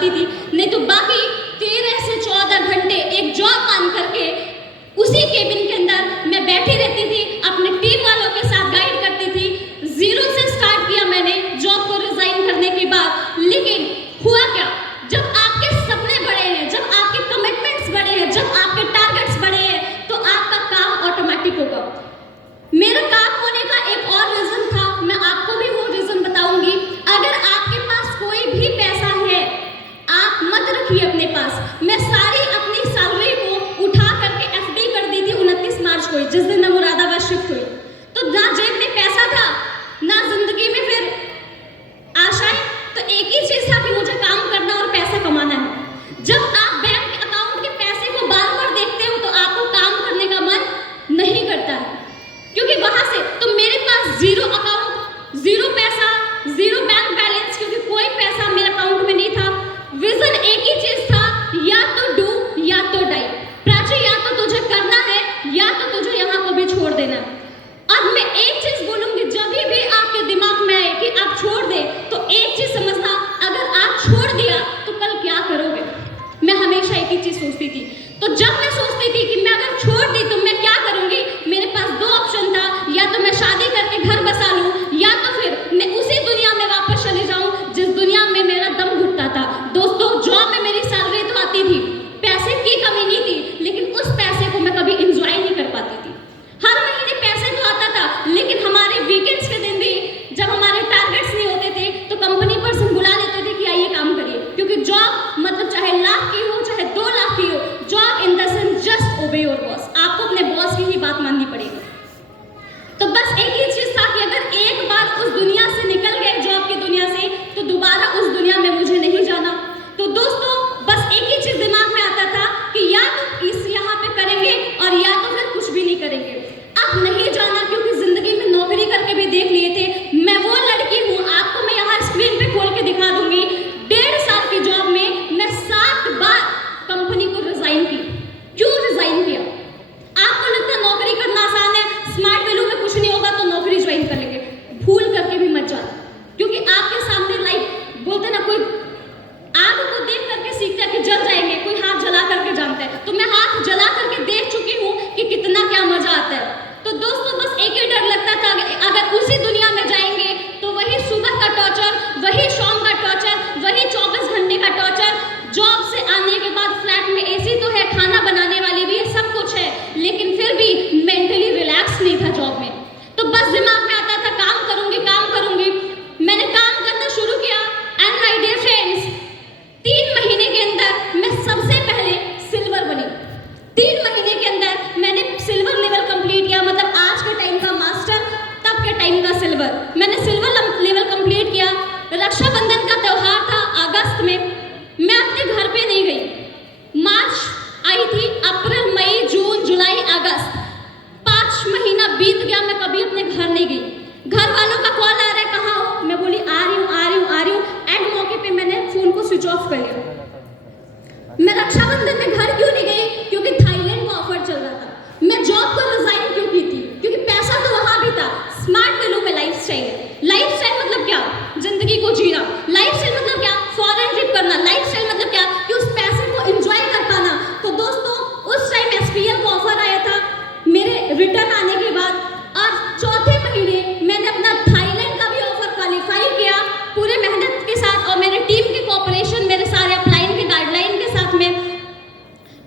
पाती थी, नहीं तो बाकी 13 से 14 घंटे एक जॉब काम करके उसी केबिन के अंदर मैं बैठी रहती थी, अपने टीम वालों के साथ गाइड करती थी। 0 से स्टार्ट किया मैंने जॉब को रिजाइन करने के बाद। लेकिन हुआ क्या, जब आपके सपने बड़े हैं, जब आपके कमिटमेंट्स बड़े हैं, जब आपके टारगेट्स बड़े हैं, तो आपका काम ऑटोमेटिक होगा। मेरा काम होने का एक और रीजन था, मैं आपको भी वो रीजन बताऊंगी। अगर आपके पास कोई भी पैसा है, आप मत रखिए अपने पास। मैं सारी अपनी सैलरी को उठा करके एफडी कर दी थी 29 मार्च को, जिस दिन मैं मुरादाबाद शिफ्ट हुई। तो ना जेब में पैसा था, ना जिंदगी में फिर आशाएं, तो एक ही चीज था कि मुझे काम करना और पैसा कमाना है। जब आप बैंक अकाउंट के पैसे को बार बार देखते हो तो आपको काम करने का मन नहीं करता है, क्योंकि वहां से तो मेरे पास 0 अकाउंट, 0 पैसा, 0 बैंक बैलेंस, क्योंकि कोई पैसा मेरे अकाउंट में नहीं था। विजन एक ही चीज था, या तो डू या तो डाई। प्राची, या तो तुझे करना है या तो तुझे यहाँ को भी छोड़ देना है। अब मैं एक चीज बोलूंगी, जब भी आपके दिमाग में आए कि आप छोड़ दे, तो एक चीज समझना, अगर आप छोड़ दिया तो कल क्या करोगे। मैं हमेशा एक ही चीज सोचती थी। तो जब मैं सोचती थी कि मैं अगर छोड़ दी तो मैं क्या करूंगी, मेरे पास 2 ऑप्शन था, या तो मैं शादी करके घर बसा लूं, या तो फिर मैं उसी दुनिया में वापस चली जाऊं जिस दुनिया में मेरा दम घुटता था। दोस्तों, जॉब में मेरी सैलरी तो आती थी, पैसे की कमी नहीं थी, लेकिन उस पैसे को मैं कभी एंजॉय नहीं कर पाती थी। हर महीने पैसे तो आता था, लेकिन हमारे वीकेंड्स के दिन भी जब हमारे टारगेट्स नहीं होते थे तो कंपनी पर्सन बुला लेते थे कि आइए काम करिए, क्योंकि जॉब मतलब चाहे लाख की हो चाहे 2 लाख की हो, job in the sense just ओबे योर बॉस, आपको अपने बॉस की ही बात माननी पड़ेगी। तो बस एक ही चीज था कि अगर एक बार उस दुनिया से निकल गए, जॉब की दुनिया से, तो दोबारा उस दुनिया में मुझे नहीं जाना। तो दोस्तों, बस एक ही चीज दिमाग में आता था कि या तो इस यहाँ पे करेंगे और या तो फिर कुछ भी नहीं करेंगे। अब नहीं जाना, क्योंकि जिंदगी में नौकरी करके भी देख लिए थे। मैं वो लड़की हूँ, आपको मैं यहाँ स्क्रीन पे खोल के दिखा दूंगी। 1.5 साल की जॉब में मैं 7 बार कंपनी को रिजाइन की। क्यों रिजाइन किया? आपको लगता है नौकरी करना आसान है, स्मार्ट वैल्यू में कुछ नहीं होगा तो नौकरी ज्वाइन कर लेंगे। भूल करके भी मत जाना, क्योंकि आपके सामने लाइफ बोलते ना, कोई आग को देख करके सीखता है कि जल जाएंगे, कोई हाथ जला करके जानता है। तो मैं हाथ जला करके देख चुकी हूँ कि कितना क्या मजा आता है। तो दोस्तों, बस एक ही डर लगता था, अगर उसी दुनिया में जाएंगे तो वही सुबह का टॉर्चर, वही शाम का टॉर्चर, वही 24 घंटे का टॉर्चर। जॉब से आने के बाद फ्लैट में एसी तो है, खाना बनाने वाली भी है, सब कुछ है, लेकिन फिर भी मेंटली रिलैक्स नहीं था जॉब में। तो बस दिमाग में आता था काम करूंगी, काम करूंगी। मैंने काम करना शुरू किया एंड माय डियर फ्रेंड्स, 3 महीने के अंदर मैं सबसे पहले सिल्वर बनी। 3 महीने के अंदर मैंने सिल्वर लेवल कंप्लीट किया, मतलब आज के टाइम का मास्टर, तब के टाइम का सिल्वर। मैंने सिल्वर लेवल कंप्लीट किया। रक्षाबंधन का त्योहार था अगस्त में, मैं अपने घर पे नहीं गई। मार्च आई थी, अप्रैल, मई, जून, जुलाई, अगस्त, 5 महीना बीत गया, मैं कभी अपने घर नहीं गई। घर वालों का कॉल आ रहा है, कहाँ हो? मैं बोली आ रही हूँ, आ रही हूँ, आ रही हूँ। एंड मौके पे मैंने फोन को स्विच ऑफ कर लिया। मैं रक्षाबंधन में घर क्यों नहीं गई? क्योंकि थाईलैंड का ऑफर चल रहा था। मैं जॉब को रिजाइन क्यों की थी? क्योंकि पैसा तो वहां भी था। स्मार्ट वैल्यू में लाइफस्टाइल। लाइफस्टाइल मतलब क्या? जिंदगी को जीना। लाइफस्टाइल मतलब क्या? फॉरेन ट्रिप करना। लाइफस्टाइल मतलब क्या? कि उस पैसे को एंजॉय कर पाना। तो दोस्तों, उस टाइम एसपीएल का ऑफर आया था मेरे रिटर्न आने के बाद, और 4थे महीने मैंने अपना थाईलैंड का भी ऑफर क्वालिफाई किया पूरे मेहनत के साथ, और मेरे टीम के कोऑपरेशन, मेरे सारे अपलाइन के गाइडलाइन के साथ में।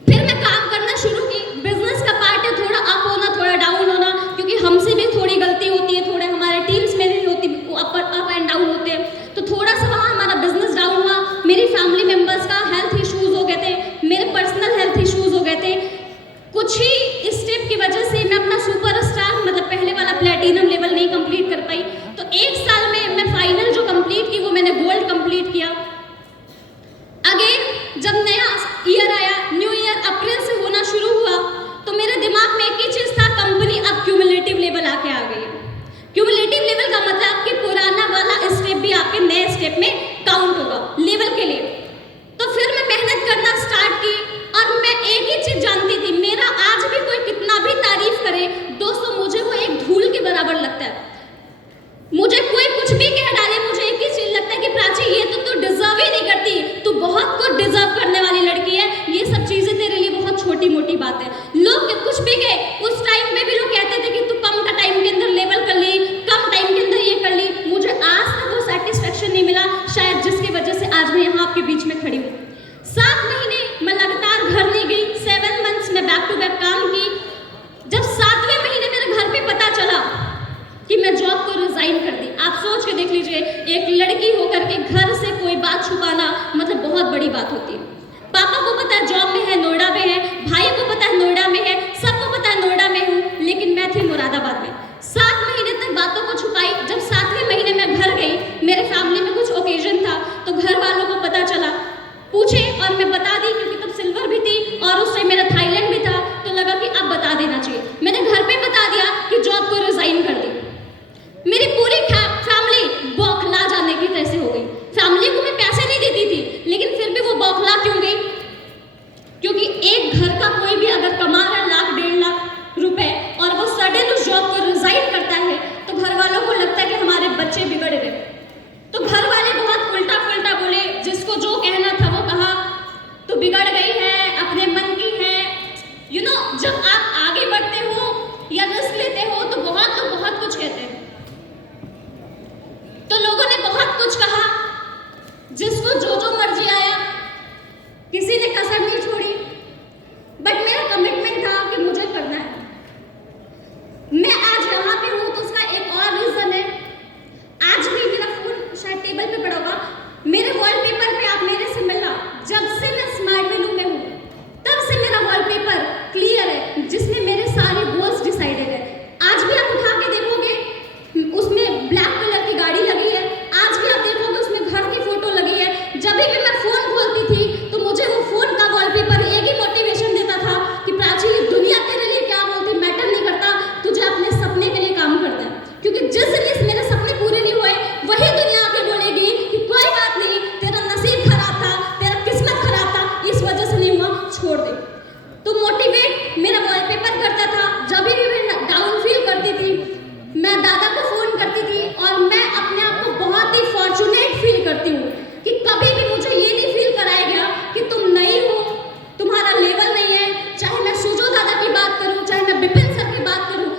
फिर मैं काम करना शुरू की। बिजनेस का पार्ट है थोड़ा अप होना, थोड़ा डाउन होना, क्योंकि हमसे भी थोड़ी गलती होती है, थोड़े हमारे टीम्स में भी होती, अप एंड डाउन होते हैं। तो थोड़ा सा वहाँ हमारा बिजनेस डाउन हुआ। मेरी फैमिली मेम्बर्स का हेल्थ इश्यूज हो गए थे, मेरे पर्सनल हेल्थ इश्यूज हो गए थे। कुछ ही स्टेप की वजह से मैं अपना सुपरस्टार, मतलब पहले वाला प्लेटिनम लेवल नहीं कंप्लीट कर पाई। तो 1 साल में मैं फाइनल जो कंप्लीट की वो मैंने गोल्ड कंप्लीट किया। अगेन जब नया ईयर आया, न्यू ईयर अप्रैल से होना शुरू हुआ, तो मेरे दिमाग में एक ही चीज था, कंपनी अब क्यूमुलेटिव लेवल आके आ गई है। क्यूमुलेटिव लेवल का मतलब कि पुराना वाला स्टेप भी आपके नए स्टेप में काउंट होगा लेवल के लिए। तो फिर मैं मेहनत करना स्टार्ट की, और मैं एक ही चीज जानती थी, मेरा आज भी कोई कितना भी तारीफ करे दोस्तों, मुझे वो एक धूल के बराबर लगता है। मुझे कोई कुछ भी कह डाले, मुझे एक ही चीज लगता है कि प्राची ये तो तू डिजर्व ही नहीं करती, तू बहुत आपके बीच में खड़ी हूँ। 7 महीने मैं लगातार घर नहीं गई, 7 मंथ्स में बैक टू बैक काम की। जब 7वें महीने मेरे घर पे पता चला कि मैं जॉब को रिजाइन कर दी। आप सोच के देख लीजिए, एक लड़की होकर के घर से कोई बात छुपाना मतलब बहुत बड़ी बात होती है। पापा को पता है जॉब में है, नोएडा में है, भाई को पता है नोएडा में है, सबको पता है नोएडा में हूँ, लेकिन मैं थी मुरादाबाद में। 7 महीने तक बातों को छुपाई। जब 7वें महीने में घर गई, मेरे फैमिली में कुछ ओकेजन था तो घर वालों को पता चला, पूछे और मैं बता दी, क्योंकि तब सिल्वर भी थी और उस टाइम मेरा थाईलैंड भी था, तो लगा कि अब बता देना चाहिए। मैंने घर पे बता दिया कि जॉब को रिजाइन कर दी। मेरी पूरी फैमिली बौखला जाने की तरह से हो गई। फैमिली को मैं पैसे नहीं देती थी, लेकिन फिर भी वो बौखला क्यों गई? क्योंकि एक घर का कोई भी अगर कमा रहा है 1 लाख 1.5 लाख रुपए और वो सडन उस जॉब को रिजाइन करता है, तो घर वालों को लगता है कि हमारे बच्चे बिगड़ गए। तो घर वाले बहुत उल्टा फुल्टा बोले, जिसको जो कहना था वो कहा, तो बिगड़ गई है, अपने मन की है। जब आप आगे बढ़ते हो या रिस्क लेते हो तो बहुत कुछ कहते हैं। तो लोगों ने बहुत कुछ कहा, जिसको जो मर्जी आया, किसी ने कसर नहीं छोड़ी, बट मेरा कमिटमेंट था कि मुझे करना है। मैं आज यहाँ पे हूँ तो उसका एक और रीजन है। आज भी मेरा फोन शायद टेबल पे पड़ा होगा, मेरे वॉलपेपर पे आप मेरे से मिलना। जब से मैं स्मार्ट वैल्यू में हूँ तब से मेरा वॉलपेपर क्लियर है, जिसमें मेरे सारे गोल्स डिसाइडेड है। आज भी आप उठा के देखोगे, उसमें ब्लैक कलर की गाड़ी लगी है। आज भी आप देखोगे उसमें घर की फोटो लगी है। जब भी मैं फोन खोलती थी तो मुझे वो फोन का वॉलपेपर एक ही मोटिवेशन देता था कि प्राची, ये दुनिया तेरे लिए क्या बोलती मैटर नहीं करता, तुझे अपने सपने के लिए काम करना है। क्योंकि जिस दिन मेरे सपने पूरे नहीं हुए, वही दुनिया आके बोलेगी कि कोई बात नहीं, तेरा नसीब खराब था, तेरा किस्मत खराब था, इस वजह से नहीं हुआ, छोड़ दे। तो मोटिवेट मेरा वॉलपेपर करता था। जब भी मैं डाउन फील करती थी, मैं दादा को फोन करती थी और मैं अपने आप को बहुत ही फॉर्चुनेट फील करती हूँ कि कभी भी मुझे ये नहीं फील कराया गया कि तुम नहीं हो, तुम्हारा लेवल नहीं है। चाहे मैं सुजो दादा की बात करूँ, चाहे मैं विपिन सर की बात करूँ,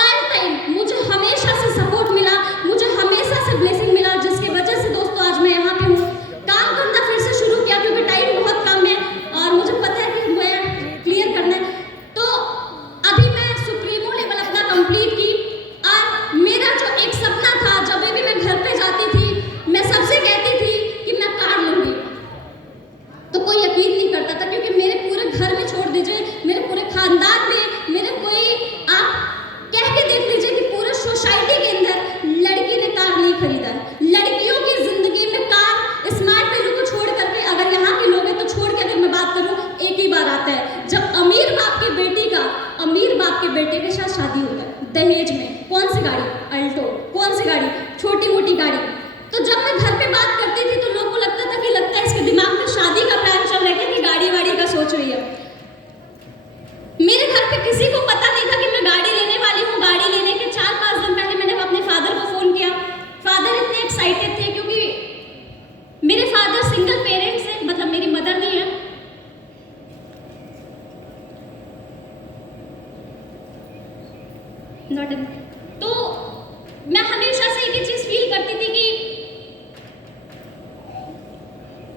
ऑल टाइम मुझे हमेशा से सपोर्ट मिला, मुझे हमेशा से ब्लेसिंग मिला, जिसकी वजह से दोस्तों आज मैं यहाँ पे हूँ। काम करना फिर से शुरू किया क्योंकि टाइम बहुत कम है और मुझे पता है कि मुझे क्लियर करना है। तो अभी मैं सुप्रीमो लेवल अपना कंप्लीट की और मेरा जो एक सपना था, जब भी मैं घर पे जाती थी मैं सबसे कहती थी कि मैं कार लूंगी, तो कोई यकीन नहीं करता था। क्योंकि मेरे पूरे घर में, छोड़ दीजिए मेरे पूरे खानदान में, मेरे कोई, आप कह के देख लीजिए कि पूरे सोसाइटी के अंदर लड़की ने कार नहीं खरीदा है। लड़कियों की जिंदगी में कार, स्मार्ट वैल्यू को छोड़ करके, अगर यहाँ के लोग हैं तो छोड़ के अगर मैं बात करूँ, एक ही बार आता है जब अमीर बाप की बेटी का अमीर बाप के बेटे के साथ शादी होता है दहेज में। कौन सी गाड़ी? अल्टो। कौन सी गाड़ी? छोटी मोटी गाड़ी। तो जब मैं घर पे बात करती थी तो लोगों को लगता था कि लगता है इसके दिमाग में शादी का प्लान चल रहा है कि गाड़ी वाड़ी का सोच रही है। मेरे घर पे किसी को पता नहीं था कि मैं गाड़ी लेने वाली हूँ। गाड़ी लेने के 4-5 दिन पहले मैंने अपने फादर को फोन किया। फादर इतने एक्साइटेड थे क्योंकि मेरे फादर सिंगल पेरेंट्स हैं, मतलब मेरी मदर नहीं है। तो मैं हमेशा से एक ही चीज फील करती थी कि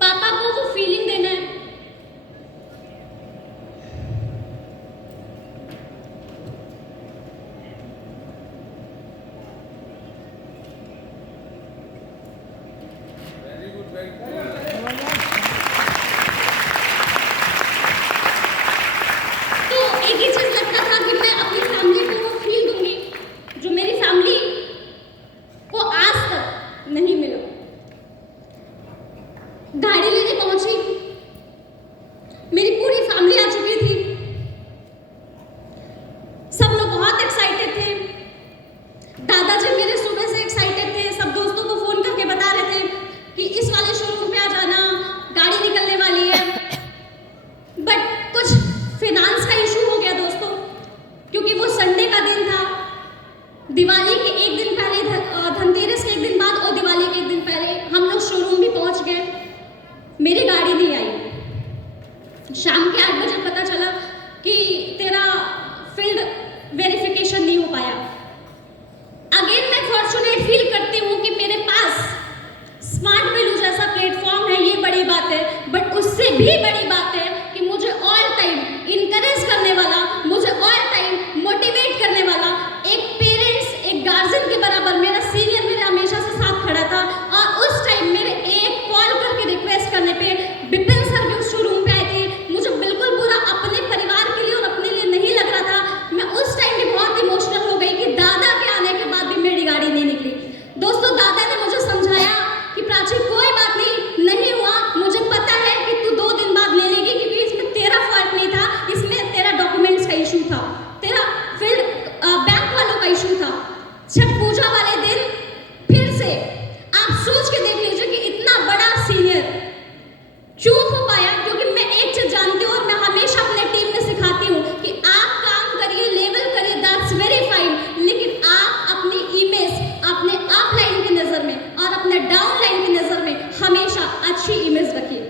पापा को वो फीलिंग देना है। Very good. तो एक ही चीज लगता था कि मैं अपनी फैमिली को वो फील दूंगी जो मेरी फैमिली को आज तक नहीं मिला। गाड़ी लेने पहुंची, मेरी पूरी फैमिली आ चुकी थी, सब लोग बहुत एक्साइटेड थे। दादाजी मेरे सुबह से एक्साइटेड थे, सब दोस्तों को फोन करके बता रहे थे कि इस वाले शोरूम पे आ जाना, गाड़ी निकलने वाली है। बट कुछ फाइनेंस का इशू हो गया दोस्तों, क्योंकि वो संडे का दिन था, दिवाली के एक दिन पहले, धनतेरस के एक दिन बाद और दिवाली के एक दिन पहले हम लोग शोरूम भी पहुंच गए। मेरी गाड़ी सोच के देख लीजिए कि इतना बड़ा सीनियर क्यों हो पाया। क्योंकि मैं एक चीज जानती हूँ और मैं हमेशा अपने टीम में सिखाती हूँ कि आप काम करिए, लेवल करिए, दैट्स वेरी फाइन, लेकिन आप अपनी इमेज अपने अपलाइन की नजर में और अपने डाउनलाइन की नजर में हमेशा अच्छी इमेज रखिए।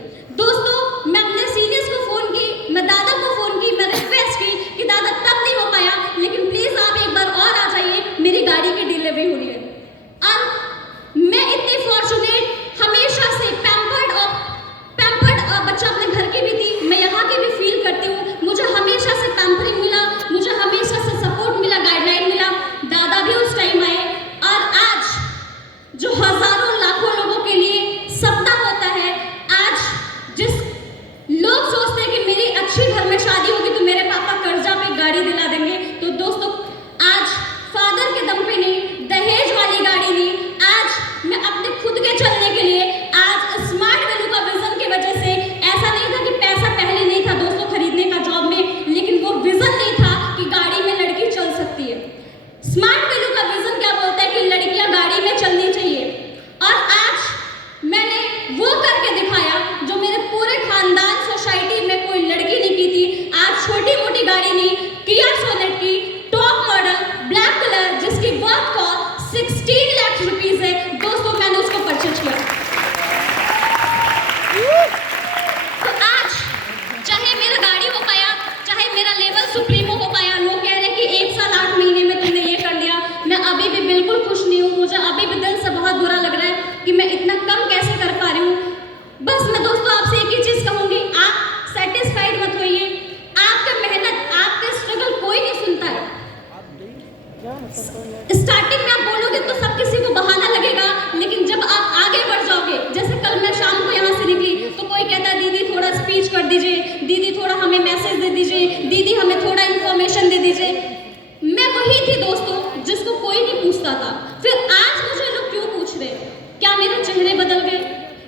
दोस्तों, मैं अपने सीनियर्स को फोन की, मैं दादा को फोन की, मैं रिक्वेस्ट की कि दादा तब नहीं हो पाया, लेकिन प्लीज आप एक बार और आ जाइए, मेरी गाड़ी की डिलीवरी हो रही है। और मैं इतनी फॉर्चुनेट, हमेशा से पैम्पर्ड बच्चा अपने घर की भी थी, मैं यहाँ की भी फील करती हूँ। मुझे हमेशा से पैम्परिंग मिला, मुझे हमेशा से सपोर्ट मिला, गाइडलाइन मिला। दादा भी उस टाइम आए और आज जो हजारों लाखों लोगों के लिए सपना होता है, आज जिस लोग सोचते हैं कि मेरी अच्छी घर में शादी होगी तो मेरे पापा कर्जा पे गाड़ी दिला देंगे, तो दोस्तों आज फादर के दम पे नहीं, दहेज वाली गाड़ी नहीं, आज मैं अपने खुद के चलने के लिए, आज स्मार्ट वैल्यू का विजन की वजह से, ऐसा नहीं था कि पैसा पहले नहीं था दोस्तों खरीदने का जॉब में, लेकिन वो विजन नहीं था कि गाड़ी में लड़की चल सकती है। स्मार्ट वैल्यू का विजन क्या बोलता है कि लड़कियां गाड़ी में चलनी चाहिए, और आज मैंने वो करके दिखाया जो मेरे पूरे खानदान सोसाइटी में कोई लड़की नहीं की थी। आज छोटी मोटी गाड़ी नहीं, किया सोनेट की टॉप मॉडल ब्लैक कलर जिसकी वर्थ कॉस्ट 16 लाख रुपीस है, दोस्तों मैंने उसको परचेज किया। तो आज चाहे मेरा गाड़ी हो पाया, चाहे मेरा लेवल सुप्रीमो हो पाया, लोग कह रहे हैं कि 1 साल 8 महीने में तुमने ये कर लिया, मैं अभी भी बिल्कुल खुश नहीं हूँ। मुझे अभी भी दिल से बहुत बुरा लग रहा है कि मैं इतना कम कैसे कर पा रही हूँ। बस मैं दोस्तों आपसे एक ही चीज कहूंगी, आप सेटिस्फाइड मत होइए। आपका मेहनत, आपका स्ट्रगल कोई नहीं सुनता है। स्टार्टिंग में आप बोलोगे तो सब किसी को बहाना लगेगा, लेकिन जब आप आगे बढ़ जाओगे, जैसे कल मैं शाम को यहाँ से निकली तो कोई कहता है दीदी थोड़ा स्पीच कर दीजिए, दीदी थोड़ा हमें मैसेज दे दीजिए, दीदी हमें थोड़ा इन्फॉर्मेशन दे दीजिए। मैं वही थी दोस्तों जिसको कोई नहीं पूछता था। फिर आज मुझे लोग क्यों पूछ रहे हैं? क्या मेरे चेहरे बदल गए?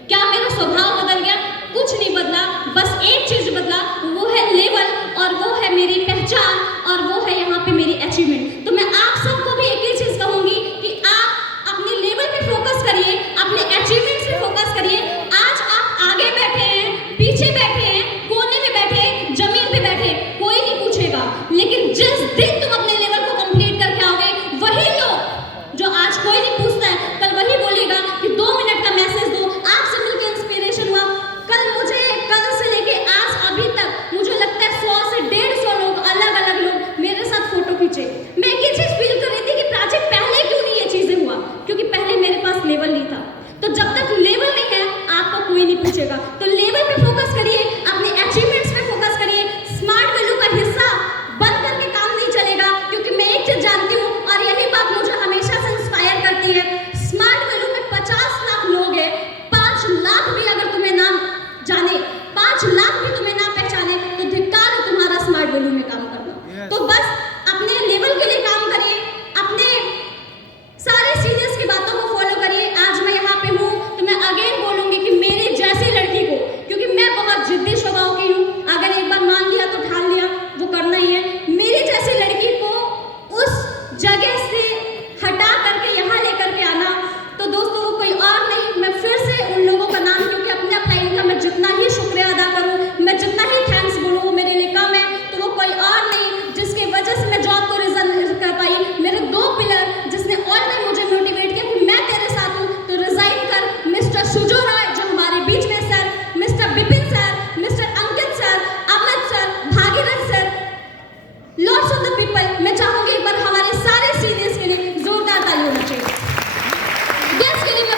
क्या मेरा स्वभाव बदल गया? कुछ नहीं बदला, बस एक चीज बदला, वो है लेवल, और वो है मेरी पहचान, और वो है यहाँ पे मेरी अचीवमेंट। तो मैं आप सबको भी एक ही चीज कहूंगी कि आप अपने लेवल पे फोकस करिए, अपने अचीवमेंट्स पे फोकस करिए। आज आप आगे बैठे हैं, पीछे बैठे हैं, कोने में बैठे हैं, जमीन पे बैठे, कोई नहीं पूछेगा, लेकिन जिस दिन तुम अपने लेवल को कंप्लीट करके आओगे, वही लोग जो आज कोई नहीं पूछता है, कल वही बोलेगा कि 2 मिनट का मैसेज दो, आपसे मिलकर इंस्पिरेशन हुआ। कल से लेके आज अभी तक मुझे लगता है 100 से 150 लोग, अलग अलग लोग मेरे साथ फोटो खींचे। मैं ये चीज फील कर रही थी कि प्राची पहले क्यों नहीं ये चीजें हुआ, क्योंकि पहले मेरे पास लेवल नहीं था। तो जब तक लेवल नहीं है आपको कोई नहीं पूछेगा। तो